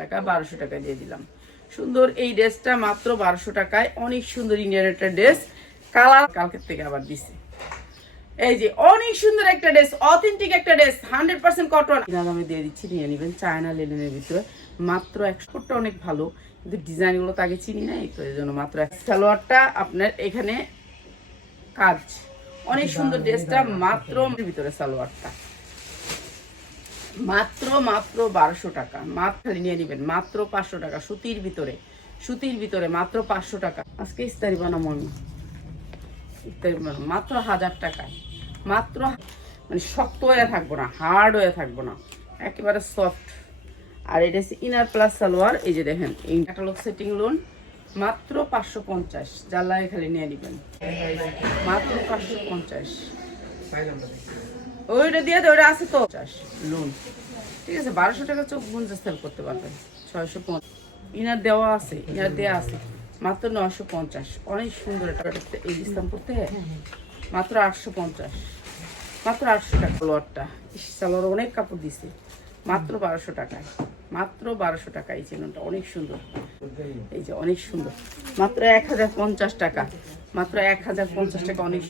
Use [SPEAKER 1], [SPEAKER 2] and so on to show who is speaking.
[SPEAKER 1] টাকা বারোশো টাকা দিয়ে দিলাম। সুন্দর এই ড্রেসটা মাত্র বারোশো টাকায়। অনেক সুন্দর ইন্ডিয়ান একটা ড্রেস। কালার কালকের থেকে আবার দিছে। এই যে অনেক সুন্দর একটা ড্রেস অথেন্টিক একটা ড্রেস হান্ড্রেড পার্সেন্ট কটন দামে দিয়ে দিচ্ছি নিয়ে নেবেন চায়না লেনের ভিতরে। মাত্র একশোটা অনেক ভালো কিন্তু ডিজাইনগুলো তো আগে চিনি নাই তো এই জন্য মাত্র এক সালোয়ারটা আপনার এখানে কাজ। অনেক সুন্দর ড্রেসটা মাত্র ভিতরে সালোয়ারটা। মাত্র মাত্র বারোশো টাকা। মাত্র নিয়ে নেবেন, মাত্র পাঁচশো টাকা। সুতির ভিতরে সুতির ভিতরে মাত্র পাঁচশো টাকা। আজকে ইস্তারি বানাবো আমি। মানে মাত্র হাজার টাকায়। মাত্র মানে শক্ত হয়ে থাকব না, হার্ড হয়ে থাকব না। একেবারে সফট। আর এটা হচ্ছে ইনার প্লাস সালোয়ার। এই যে দেখেন, এই ক্যাটালগ সেটিং লোন মাত্র পাঁচশো পঞ্চাশ। জানলায় খালি নিয়ে নেবেন। মাত্র পাঁচশো পঞ্চাশ। ওইটা দিয়ে ওটা আছে তো। পঞ্চাশ লোন। ঠিক আছে বারোশো টাকা চোখ গুঞ্জা সেল করতে পারবেন। ছয়শো পঞ্চাশ। ইনার দেওয়া আছে ইনার দেওয়া আছে। মাত্র নশো পঞ্চাশ। অনেক সুন্দর এটা- এই ইসলাম করতে। মাত্র আটশো পঞ্চাশ। মাত্র আটশো টাকা লোয়ারটা সালোয়ার অনেক কাপড় দিছে। মাত্র বারোশো টাকায়। মাত্র বারোশো টাকা এই চিহ্নটা অনেক সুন্দর। এই যে অনেক সুন্দর। মাত্র এক হাজার পঞ্চাশ টাকা। মাত্র এক হাজার পঞ্চাশ টাকা অনেক